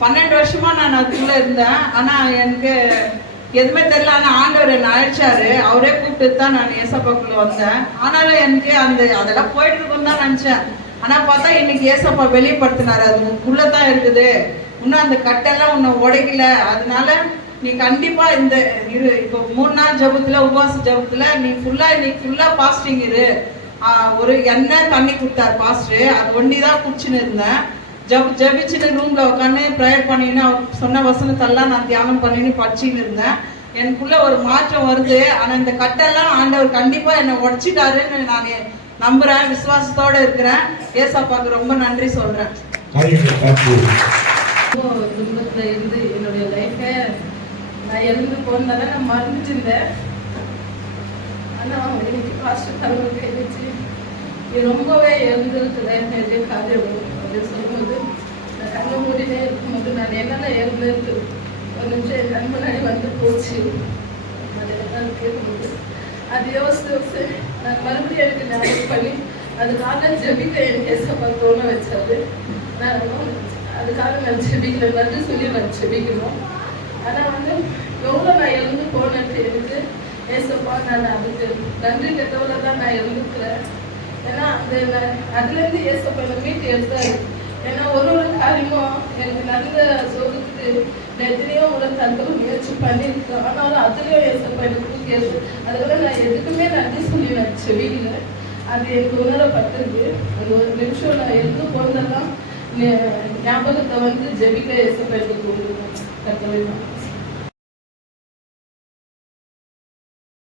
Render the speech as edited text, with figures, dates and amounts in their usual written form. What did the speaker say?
12 வருஷமா நான் அதுக்குள்ள இருந்தேன். ஆனா எனக்கு எதுவுமே தெரியல. ஆனா ஆண்டவர் என்ன அழைச்சாரு, அவரே கூப்பிட்டு தான் நான் ஏசப்பாக்குள்ள வந்தேன். ஆனாலும் எனக்கு அதெல்லாம் போயிட்டு இருக்குன்னு தான் நினைச்சேன். ஆனா பார்த்தா இன்னைக்கு ஏசப்பா வெளிப்படுத்தினாரு, அது உனக்குள்ளதான் இருக்குது, இன்னும் அந்த கட்டெல்லாம் உன்னை உடைக்கல. அதனால நீ கண்டிப்பா இப்போ 3 நாள் ஜபத்துல, உபவாச ஜபத்துல நீ இன்னைக்கு ஃபுல்லா பாஸ்டிங் இரு. ஒரு எண்ணெய் தண்ணி கொடுத்தாரு பாஸ்டர், அது ஒண்டிதான் குடிச்சுன்னு இருந்தேன். ஜபிச்சுன்னு ரூம்ல உட்காந்து ப்ரேயர் பண்ணின்னு அவர் சொன்ன வசனத்தெல்லாம் நான் தியானம் பண்ணின்னு படிச்சுன்னு இருந்தேன். எனக்குள்ள ஒரு மாற்றம் வருது. ஆனா இந்த கட்டெல்லாம் ஆண்டவர் கண்டிப்பா என்னை உடைச்சிட்டாருன்னு நான் நம்புறேன், விசுவாசத்தோட இருக்கிறேன். ஏசப்பாக்கு ரொம்ப நன்றி சொல்றேன். குடும்பத்துல இருந்து என்னுடைய லைஃபை நான் எழுந்து போனதால நான் மறந்துட்டு இருந்தேன். ஆனா இன்னைக்கு பாஸ்டர் தலைவர் கை வச்சு ரொம்பவே எழுந்திருக்கிற நிறைய காரியம் அப்படின்னு சொல்லும்போது நான் கண்ணை மூடினே இருக்கும்போது நான் என்னென்ன எழுந்திருக்கு ஒரு நிமிஷம் என் கண் முன்னாடி வந்து போச்சு. அது என்னன்னு கேட்கும்போது அது யோசிச்சு நான் மறுபடியும் எனக்கு ஞாபகம் பண்ணி அதுக்காக ஜபிக்க எனக்கு ஏசப்பா தோண வச்சாரு. நான் அதுக்காக நான் ஜபிக்கல, நன்றி சொல்லி நான் ஜபிக்கணும். ஆனால் எவ்வளோ நான் எழுந்து போனேன்ட்டு எனக்கு ஏசப்பா நான் அதுக்கு நன்றி கெட்டவள தான் நான் எழுந்துக்கிறேன். ஏன்னா அதுலேருந்து ஏசப்பா என்னை மீட்டு எடுத்தாரு. ஏன்னா ஒரு காரியமும் எனக்கு நல்ல சோகத்துக்கு எத்தனையோ ஒரு தந்தவ முயற்சி பண்ணியிருக்கேன். ஆனாலும் அதுலேயும் ஏசப்பா எனக்கு தூக்கி எடுத்து அதுக்கெல்லாம் நான் எதுக்குமே நன்றி சொல்லி நான் செவிக்கல. அது எனக்கு உணரப்பட்டிருக்கு. அந்த ஒரு நிமிஷம் நான் எழுந்து போனதெல்லாம் ஞாபகத்தை ஜெபிக்க ஏசப்பா எனக்கு கட்டளை